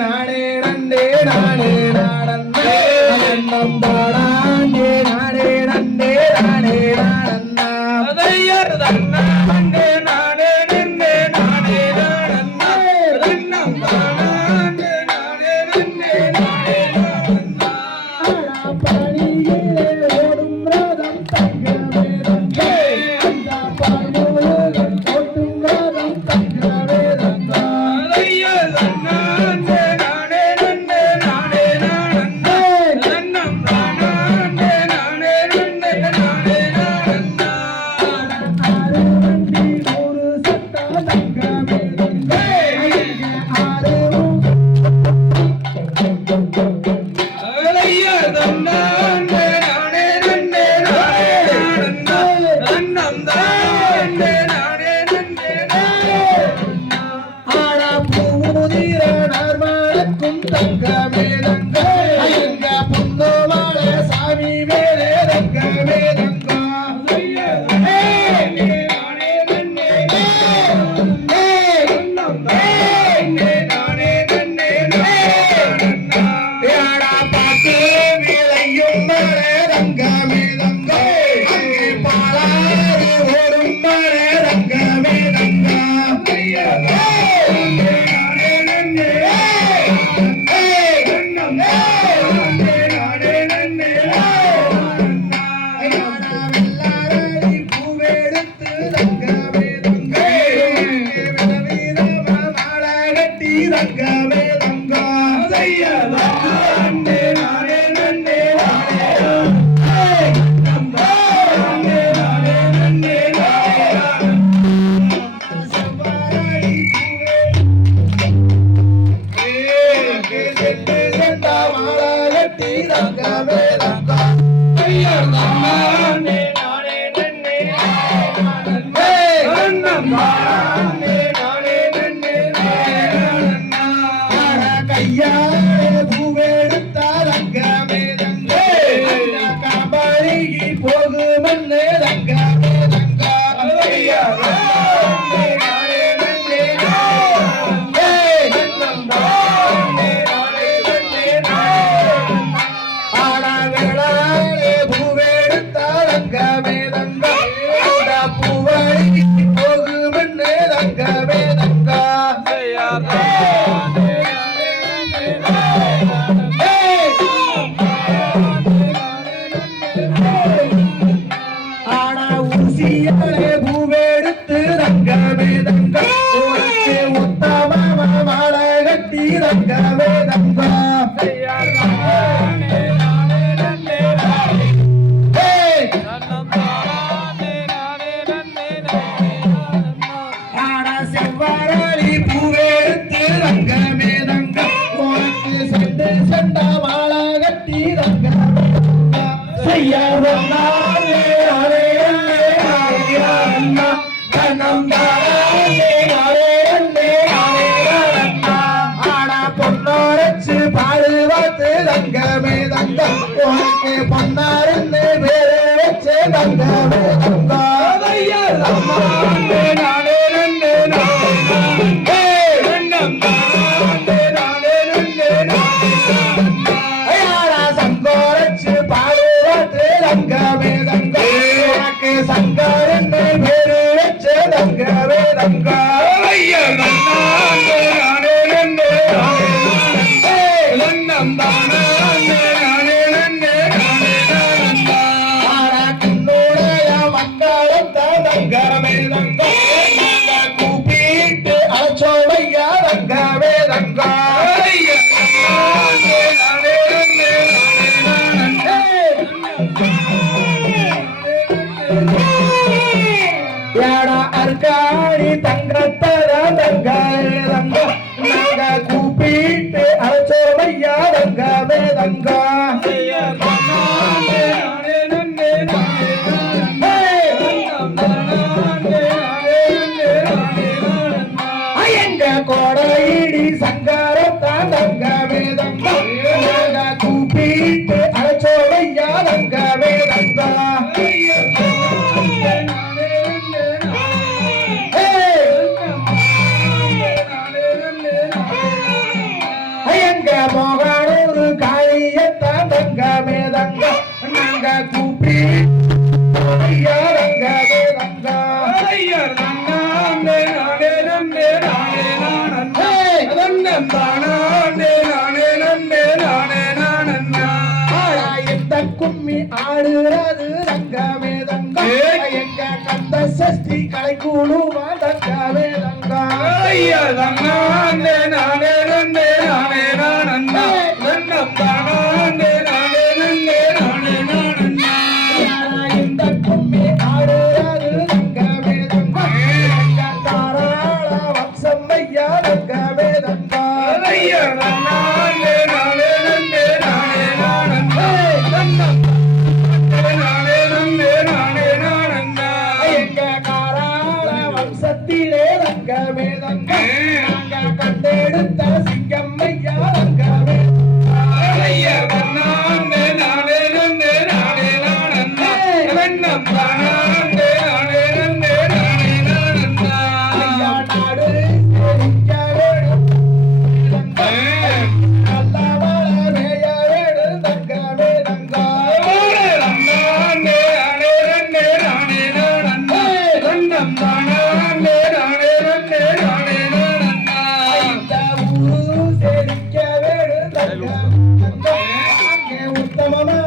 நானே நண்டே நானே. Bye. கட்டி ரங்கமே ரங்கா ஐயர் நானே நன்னே நன்னே நானே நன்னே கையா వేదంగా ஆனா ஊசியாலே பூவெடுத்து ரங்கமே தங்க ஒத்தமா மாலை கட்டி ரங்கமே பொன்னாருன்னு பேரு வச்சு தங்க தலையீடி சங்காரம் தான் தங்க வேதங்கா கூப்பிட்டு அழைச்சோடையா தங்க வேதங்கா எங்க மோகனூர் காளியத்தான் தங்க வேதங்கா நாங்க கூப்பிட்டு ஐயா கும்மி ஆடுறது தங்கம் ஏய். எங்க கந்த சஷ்டி கலை கூடுமா தங்கமே தங்கம் ஐயா நன்னாண்டே நானே ఉత్తమమే